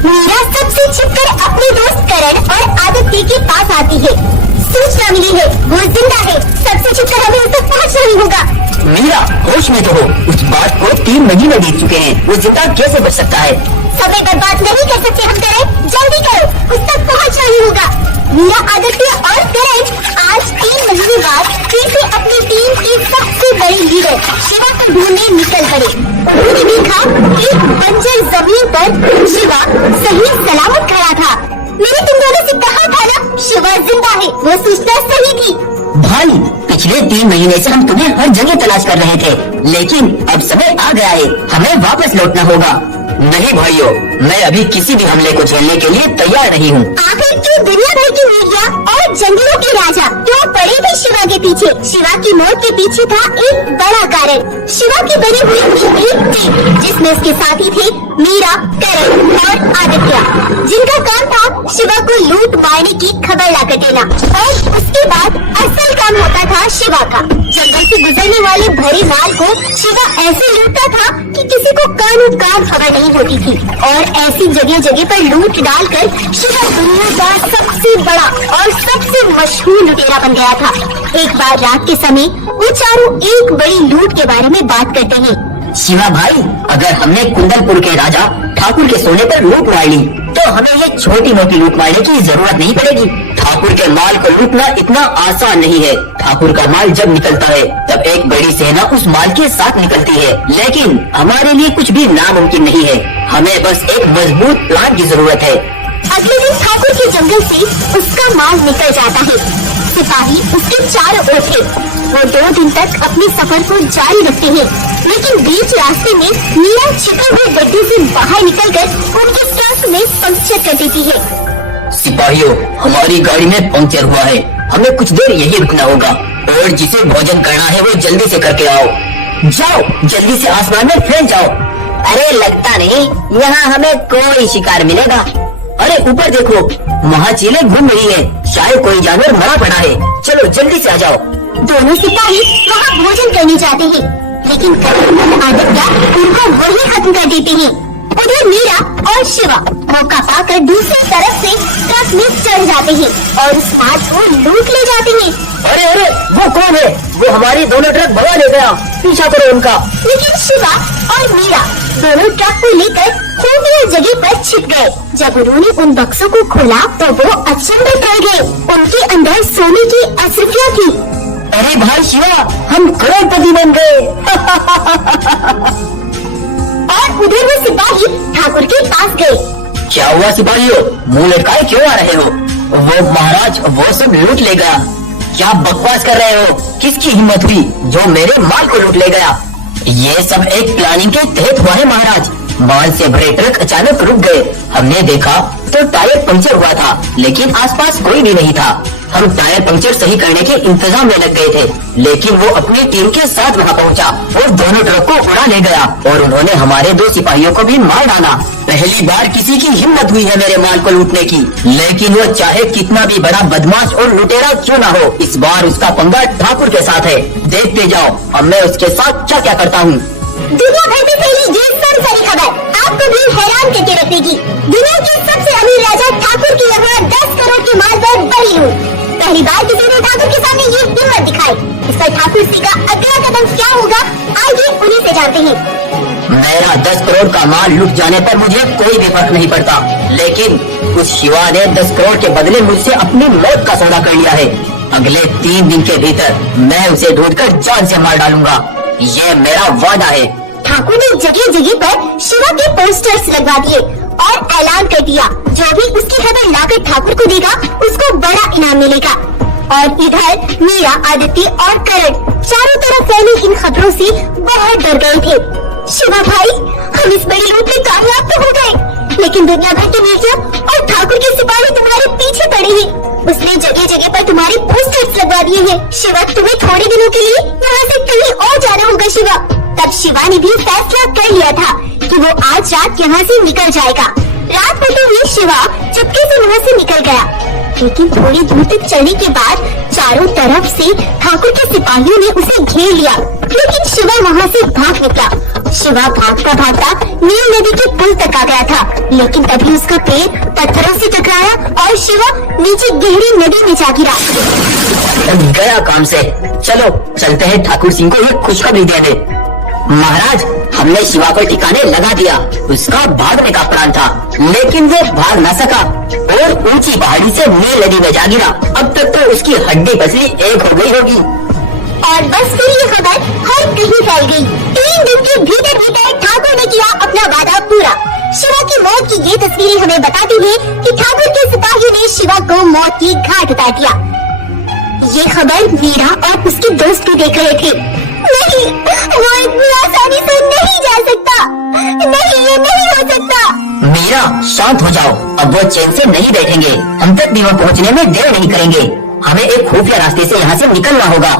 मीरा सबसे छिपकर अपने दोस्त करण और आदित्य के पास आती है। सूचना मिली है, वो जिंदा है। सबसे छिपकर हमें उस तक पहुँचना ही होगा। मीरा होश में तो हो, उस बात को 3 महीने बीत चुके हैं, वो जिंदा कैसे बच सकता है? समय बर्बाद नहीं कर सकते हम करण, जल्दी करो, उस तक पहुँचना ही होगा। मीरा, आदित्य और करण आज 3 महीने बाद फिर से अपनी टीम की सबसे बड़ी लीडर शिवा को ढूंढने निकल पड़े। उन्होंने देखा एक बंजर जमीन पर शिवा सही सलामत खड़ा था। मैंने तुम दोनों से कहा था ना, शिवा जिंदा है। वो सूचना सही थी। भाई, पिछले 3 महीने से हम तुम्हें हर जगह तलाश कर रहे थे, लेकिन अब समय आ गया है, हमें वापस लौटना होगा। नहीं भाइयों, मैं अभी किसी भी हमले को झेलने के लिए तैयार नहीं हूँ। आखिर क्यों दुनिया भर की मीडिया और जंगलों के राजा क्यों पड़े थे शिवा के पीछे? शिवा की मौत के पीछे था एक बड़ा कारण। शिवा की बनी हुई एक टीम, जिसमें उसके साथी थे मीरा, करण और आदित्य, जिनका काम था शिवा को लूट मारने की खबर लाकर देना। और उसके बाद असल काम होता था शिवा का। जंगल से गुजरने वाले भरे माल को शिवा ऐसे लूटता था कि किसी को कानून का खबर नहीं होती थी। और ऐसी जगह जगह पर लूट डालकर शिवा दुनिया का सबसे बड़ा और सबसे मशहूर लुटेरा बन गया था। एक बार रात के समय वो चारों एक बड़ी लूट के बारे में बात करते हैं। शिवा भाई, अगर हमने कुंदलपुर के राजा ठाकुर के सोने पर लूट मार ली, तो हमें ये छोटी मोटी लूट मारने की जरूरत नहीं पड़ेगी। ठाकुर के माल को लूटना इतना आसान नहीं है। ठाकुर का माल जब निकलता है, तब एक बड़ी सेना उस माल के साथ निकलती है। लेकिन हमारे लिए कुछ भी नामुमकिन नहीं है, हमें बस एक मजबूत प्लान की जरूरत है। अगले दिन ठाकुर के जंगल से उसका माल निकल जाता है। सिपाही उसके चारों ओर थे। वो 2 दिन तक अपने सफर को जारी रखते हैं, लेकिन बीच रास्ते में मीरा छिपे हुए गड्ढे से बाहर निकलकर उनके ट्रक में पंक्चर कर देती है। सिपाहियों, हमारी गाड़ी में पंक्चर हुआ है, हमें कुछ देर यही रुकना होगा, और जिसे भोजन करना है वो जल्दी से करके आओ। जाओ, जल्दी से आसमान में फैल जाओ। अरे लगता नहीं यहाँ हमें कोई शिकार मिलेगा। अरे ऊपर देखो, वहाँ चीलें घूम रही है, शायद कोई जानवर मरा पड़ा है। चलो जल्दी से आ जाओ। दोनों सिपाही वहाँ भोजन करने जाते हैं, लेकिन करण और आदित्य उनको वही खत्म कर देते हैं। उधर मीरा और शिवा मौका पाकर दूसरी तरफ से ट्रक में चढ़ जाते हैं और उस माल को लूट ले जाते हैं। अरे अरे, वो कौन है? वो हमारी दोनों ट्रक भगा ले गया, पीछा करो उनका। लेकिन शिवा और मीरा दोनों ट्रक को लेकर खुफिया जगह पर छिप गए। जब उन्होंने उन बक्सों को खोला तो वो अचंभे कर गए। उनके अंदर सोने की अशरफियाँ थी। अरे भाई शिवा, हम करोड़पति बन गए। और उधर वो सिपाही ठाकुर के पास गए। क्या हुआ सिपाहियों, मुँह लटकाए क्यों आ रहे हो? वो महाराज वो सब लूट ले गया। क्या बकवास कर रहे हो? किसकी हिम्मत हुई जो मेरे माल को लूट ले गया? ये सब एक प्लानिंग के तहत हुआ है महाराज। माल से भरे ट्रक अचानक रुक गए। हमने देखा तो टायर पंक्चर हुआ था, लेकिन आसपास कोई भी नहीं था। हम टायर पंक्चर सही करने के इंतजाम में लग गए थे, लेकिन वो अपनी टीम के साथ वहाँ पहुँचा और दोनों ट्रक को उड़ा ले गया, और उन्होंने हमारे 2 सिपाहियों को भी मार डाला। पहली बार किसी की हिम्मत हुई है मेरे माल को लूटने की, लेकिन वो चाहे कितना भी बड़ा बदमाश और लुटेरा क्यों ना हो, इस बार उसका पंगा ठाकुर के साथ है। देखते जाओ अब मैं उसके साथ क्या क्या करता हूँ। दुनिया भर में फैली ये सरसरी खबर आपको भी हैरान करके रख देगी। दुनिया के सबसे अमीर राजा ठाकुर की यहाँ 10 करोड़ के माल पर बड़ी लूट। पहली बार किसी ने ठाकुर के सामने ये हिम्मत दिखाई। इस पर ठाकुर सिंह का अगला कदम क्या होगा, आइए उन्हीं से जानते हैं। मेरा 10 करोड़ का माल लूट जाने पर मुझे कोई भी फर्क नहीं पड़ता, लेकिन उस शिवा ने 10 करोड़ के बदले मुझसे अपनी मौत का सौदा कर लिया है। अगले 3 दिन के भीतर मैं उसे ढूंढकर जान से मार डालूंगा, ये मेरा वादा है। ठाकुर ने जगह जगह पर शिवा के पोस्टर्स लगवा दिए और ऐलान कर दिया, जो भी उसकी खबर लाकर ठाकुर को देगा उसको बड़ा इनाम मिलेगा। और इधर मीरा, आदित्य और करण चारों तरफ फैली इन खबरों से बहुत डर गए थे। शिवा भाई, हम इस बड़ी लूट में कामयाब तो हो गए, लेकिन दुनिया भर की मीडिया और ठाकुर के सिपाही तुम्हारे पीछे पड़े हैं। उसने जगह जगह पर तुम्हारे पोस्टर्स लगवा दिए हैं। शिवा, तुम्हें थोड़े दिनों के लिए यहाँ से कहीं और जाना होगा। शिवा, तब शिवा ने भी फैसला कर लिया था कि वो आज रात यहाँ से निकल जाएगा। रात होते हुए शिवा चुपके से वहाँ से निकल गया, लेकिन थोड़ी दूर तक चलने के बाद चारों तरफ से ठाकुर के सिपाहियों ने उसे घेर लिया। लेकिन शिवा वहाँ से भाग निकला शिवा भागता भागता नील नदी के पुल तक आ गया था, लेकिन तभी उसका पैर पत्थरों से टकराया और शिवा नीचे गहरी नदी में जा गिरा। गया काम से। चलो चलते हैं, ठाकुर सिंह को ये खुशखबरी दे दे। महाराज, हमने शिवा को ठिकाने लगा दिया। उसका भागने का प्लान था, लेकिन वो भाग न सका और ऊंची पहाड़ी से नील नदी में जा गिरा। अब तक तो उसकी हड्डी पसली एक हो गई होगी। और बस फिर ये खबर हर कहीं फैल गई। 3 दिन के भीतर भीतर ठाकुर ने किया अपना वादा पूरा। शिवा की मौत की ये तस्वीरें हमें बताती है कि ठाकुर के सिपाहियों ने शिवा को मौत की घाट उतार दिया। ये खबर मीरा और उसके दोस्त भी देख रहे थे। नहीं, वो इतनी आसानी से नहीं जा सकता। नहीं, ये नहीं हो सकता। मीरा, शांत हो जाओ। अब वो चैन से नहीं बैठेंगे। हम तक भी वहाँ पहुँचने में देर नहीं करेंगे। हमें एक खुफिया रास्ते से यहाँ से निकलना होगा।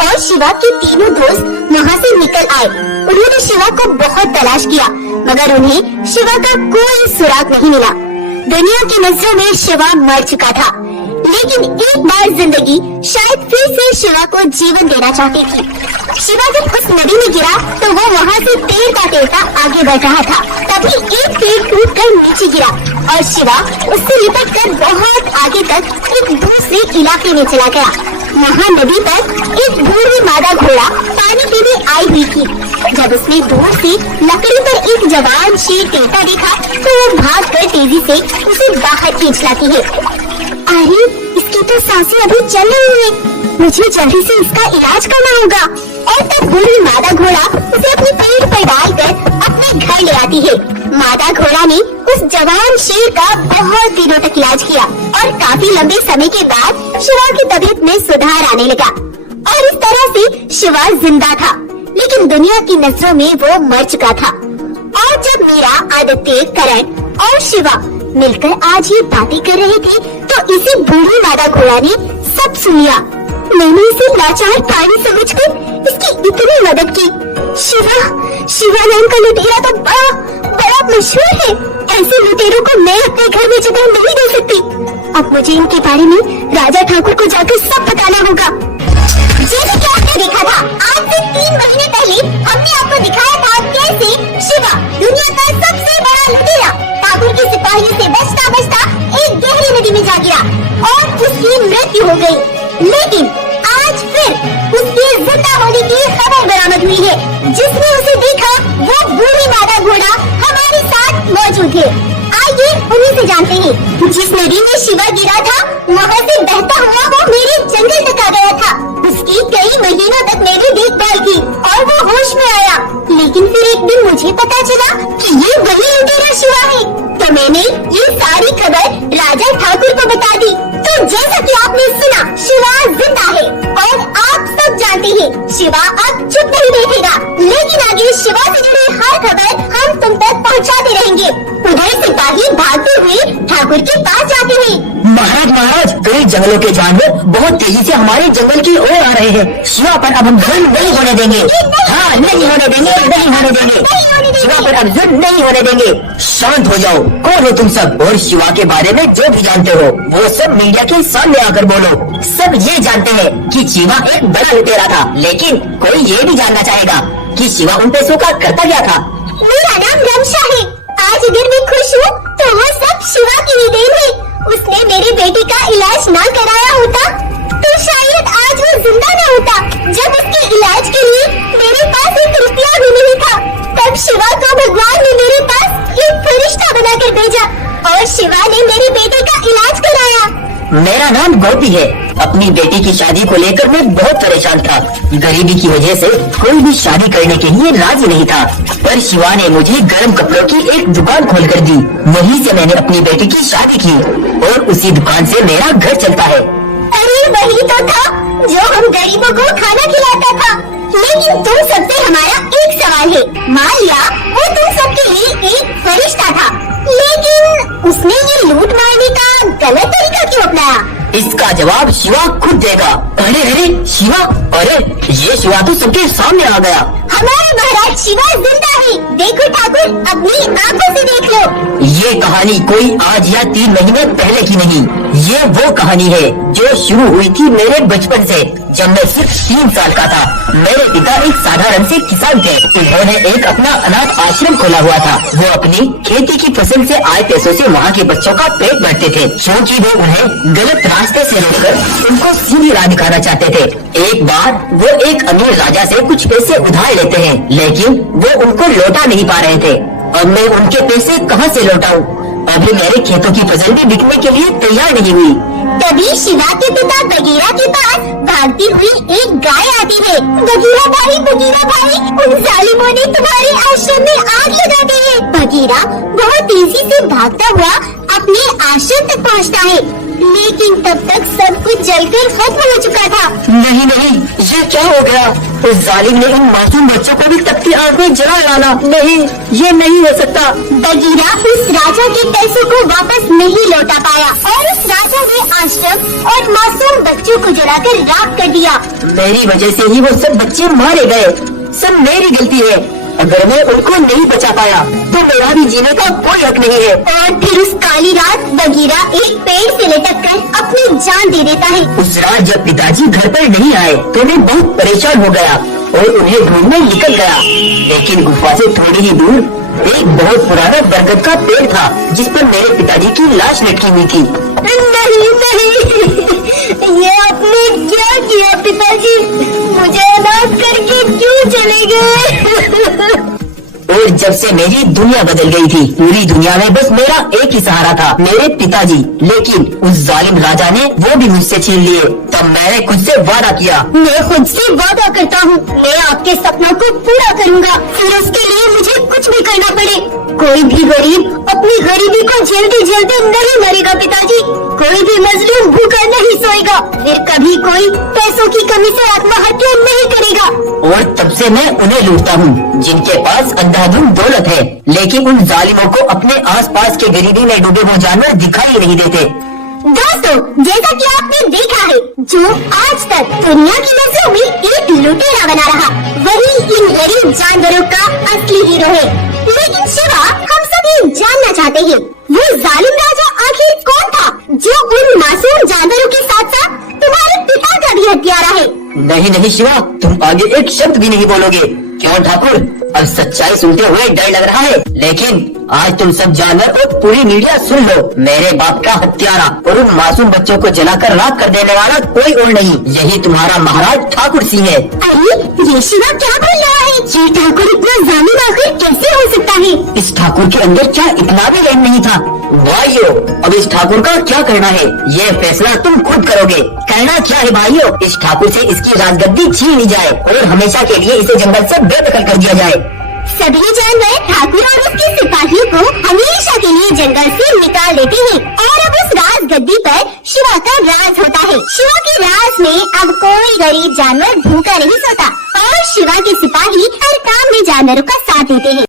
और शिवा के तीनों दोस्त वहाँ से निकल आए। उन्होंने शिवा को बहुत तलाश किया, मगर उन्हें शिवा का कोई सुराग नहीं मिला। दुनिया की नजरों में शिवा मर चुका था, लेकिन एक बार जिंदगी शायद फिर से शिवा को जीवन देना चाहती थी। शिवा जब उस नदी में गिरा तो वो वहाँ से तैरता आगे बढ़ रहा था। तभी एक पेड़ टूटकर नीचे गिरा और शिवा उससे लिपटकर बहुत आगे तक एक दूसरे इलाके में चला गया। वहाँ नदी पर एक बूढ़ी मादा घोड़ा पानी पीने आई हुई थी। जब उसने दूर से लकड़ी पर एक जवान शेर तैरता देखा तो वो भागकर तेजी से उसे बाहर खींच लाती है। अरे, इसकी तो सांसें अभी चल रही हैं। मुझे जल्दी से इसका इलाज करना होगा। और तब बूढ़ी मादा घोड़ा उसे अपनी पीठ पर डालकर अपने घर ले आती है। मादा घोड़ा ने उस जवान शेर का बहुत दिनों तक इलाज किया और काफी लंबे समय के बाद शिवा की तबीयत में सुधार आने लगा और इस तरह से शिवा जिंदा था, लेकिन दुनिया की नजरों में वो मर चुका था। और जब मीरा, आदित्य, करण और शिवा मिलकर आज ये बातें कर रहे थे तो इसी बूढ़ी मादा घोड़ा ने सब सुन लिया। मैंने इसे लाचार प्राणी समझकर इसकी इतनी मदद की। शिवा नाम का लुटेरा तो बड़ा मशहूर है। ऐसे लुटेरों को मैं अपने घर में जगह नहीं दे सकती। अब मुझे इनके बारे में राजा ठाकुर को जाकर सब बताना होगा। जैसे कि आपने देखा था, आज से 3 महीने पहले हमने आपको दिखाया था कैसे शिवा, दुनिया का सबसे बड़ा लुटेरा, ठाकुर के सिपाहियों से बचता एक गहरी नदी में जा गिरा और उसकी मृत्यु हो गई। लेकिन आज फिर उसके जिंदा होने की खबर बरामद हुई है। जिसने उसे देखा वो बूढ़ी मादा घोड़ा हमारे साथ मौजूद है। आइए उन्हीं से जानते हैं। जिस नदी में शिवा गिरा था वहाँ से बहता हुआ वो मेरे जंगल तक आ गया था। उसकी कई महीनों तक मैंने देखभाल की और वो होश में आया, लेकिन फिर एक दिन मुझे पता चला कि ये वही लुटेरा शिवा है। तो मैंने ये सारी खबर राजा ठाकुर को बता दी। तो जैसा कि आपने सुना, शिवा जिंदा है और आप सब जानते हैं शिवा अब चुप नहीं बैठेगा, लेकिन आगे शिवा से जुड़ी हर खबर हम तुम तक पहुंचाते रहेंगे। उधर सिपाही भागते हुए ठाकुर के पास जाते हैं। महाराज, कई जंगलों के जानवर बहुत तेजी से हमारे जंगल की ओर आ रहे हैं। शिवा पर अब हम जुल्म नहीं होने देंगे। हाँ, नहीं होने देंगे। शिवा पर अब जुल्म नहीं होने देंगे। शांत हो जाओ। कौन हो तुम सब? और शिवा के बारे में जो भी जानते हो वो सब मीडिया के सामने आकर बोलो। सब ये जानते हैं कि शिवा एक बड़ा लुटेरा था, लेकिन कोई ये भी जानना चाहेगा कि शिवा उन पैसों का करता क्या था। मेरा नाम रमशा है। आज अगर मैं खुश हूँ तो वो सब शिवा की ही देन है। उसने मेरी बेटी का इलाज ना कराया होता तो शायद आज वो जिंदा न होता। जब उसके इलाज के लिए मेरे पास 1 रुपया भी नहीं था, तब शिवा को भगवान ने मेरे पास एक फरिश्ता बनाकर भेजा और शिवा ने मेरी बेटी का इलाज कराया। मेरा नाम गोपी है। अपनी बेटी की शादी को लेकर मैं बहुत परेशान था। गरीबी की वजह से कोई भी शादी करने के लिए राजी नहीं था, पर शिवा ने मुझे गर्म कपड़ों की एक दुकान खोल कर दी। वहीं से मैंने अपनी बेटी की शादी की और उसी दुकान से मेरा घर चलता है। अरे वही तो था जो हम गरीबों को खाना खिलाता था। लेकिन तुम सबसे हमारा एक सवाल है। मान लिया वो तुम सबके लिए एक फरिश्ता था, लेकिन उसने ये लूट मारने का गलत तरीका क्यों अपनाया? इसका जवाब शिवा खुद देगा। अरे शिवा, अरे ये शिवा तो सबके सामने आ गया। हमारे महाराज शिवा जिंदा है। देखो ठाकुर, अपनी आंखों से देख लो। ये कहानी कोई आज या 3 महीने पहले की नहीं, ये वो कहानी है जो शुरू हुई थी मेरे बचपन से। जब मैं सिर्फ 3 साल का था। मेरे पिता एक साधारण से किसान थे। उन्होंने एक अपना अनाथ आश्रम खोला हुआ था। वो अपनी खेती की फसल से आए पैसों से वहाँ के बच्चों का पेट भरते थे, क्योंकि वो उन्हें गलत रास्ते से रोककर उनको सीधी राह दिखाना चाहते थे। एक बार वो एक अमीर राजा से कुछ पैसे उधार लेते हैं, लेकिन वो उनको लौटा नहीं पा रहे थे। अब मैं उनके पैसे कहाँ से लौटाऊं? अभी मेरे खेतों की फसल भी बिकने के लिए तैयार नहीं हुई। तभी शिवा के पिता बगीरा के पास भागती हुई एक गाय आती है। बगीरा भाई, उन जालिमों ने तुम्हारे आश्रम में आग लगा दी है। बगीरा बहुत तेजी से भागता हुआ अपने आश्रम तक पहुंचता है, लेकिन तब तक सब कुछ जलकर खत्म हो चुका था। नहीं, ये क्या हो गया? उस जालिम ने इन मासूम बच्चों को भी तपती आग में जला डाला। नहीं, ये नहीं हो सकता। बगीरा उस राजा के पैसों को वापस नहीं लौटा पाया और उस राजा ने आश्रम और मासूम बच्चों को जलाकर राख कर दिया। मेरी वजह से ही वो सब बच्चे मारे गए। सब मेरी गलती है। अगर मैं उनको नहीं बचा पाया तो मेरा भी जीने का कोई हक नहीं है। और फिर उस काली रात बगीरा एक पेड़ से लटक कर अपनी जान दे देता है। उस रात जब पिताजी घर पर नहीं आए तो मैं बहुत परेशान हो गया और उन्हें ढूंढने निकल गया। लेकिन गुफा से थोड़ी ही दूर एक बहुत पुराना बरगद का पेड़ था, जिस पर मेरे पिताजी की लाश लटकी हुई थी। नहीं, ये आपने क्या किया पिताजी? मुझे अनाथ करके क्यों चले गए? और जब से मेरी दुनिया बदल गई थी। पूरी दुनिया में बस मेरा एक ही सहारा था, मेरे पिताजी। लेकिन उस जालिम राजा ने वो भी मुझसे छीन लिए। तब मैंने खुद से वादा किया, मैं खुद से वादा करता हूँ, मैं आपके सपनों को पूरा करूँगा, फिर उसके लिए मुझे कुछ भी करना पड़े। कोई भी गरीब अपनी गरीबी को झेलते झेलते नहीं मरेगा पिताजी। कोई भी मजलूम भूखा नहीं सोएगा। फिर कभी कोई पैसों की कमी से आत्महत्या नहीं करेगा। और तब से मैं उन्हें लूटता हूँ जिनके पास अंधाधुंध दौलत है, लेकिन उन जालिमों को अपने आसपास के गरीबी में डूबे वो जानवर दिखाई नहीं देते। दोस्तों, जैसा कि आपने देखा है, जो आज तक दुनिया की नजरों में एक लुटेरा बना रहा, वही इन गरीब जानवरों का असली हीरो है। लेकिन शिवा, हम सब ये जानना चाहते हैं, वो जालिम राजा आखिर कौन था, जो उन मासूम जानवरों के साथ साथ तुम्हारे पिता का भी हत्यारा है? नहीं शिवा, तुम आगे एक शब्द भी नहीं बोलोगे। क्यों ठाकुर? अब सच्चाई सुनते हुए डर लग रहा है, लेकिन आज तुम सब जानवर और पूरी मीडिया सुन लो। मेरे बाप का हत्यारा और उन मासूम बच्चों को जलाकर राख कर देने वाला कोई और नहीं, यही तुम्हारा महाराज ठाकुर सिंह है। अरे ये शिवा क्या बोल रहा है? ये ठाकुर इतना जालिम आखिर कैसे हो सकता है? इस ठाकुर के अंदर क्या इतना भी रैन नहीं था? भाइयों, अब इस ठाकुर का क्या करना है, ये फैसला तुम खुद करोगे। कहना क्या है भाइयों? इस ठाकुर से इसकी राजगद्दी छीन ली जाए और हमेशा के लिए इसे जंगल से बेदखल कर दिया जाए। सभी जानवर ठाकुर और उसके सिपाहियों को हमेशा के लिए जंगल से निकाल देते हैं और अब उस राजगद्दी पर शिवा का राज होता है। शिवा के राज में अब कोई गरीब जानवर भूखा नहीं सोता और शिवा के सिपाही हर काम में जानवरों का साथ देते हैं।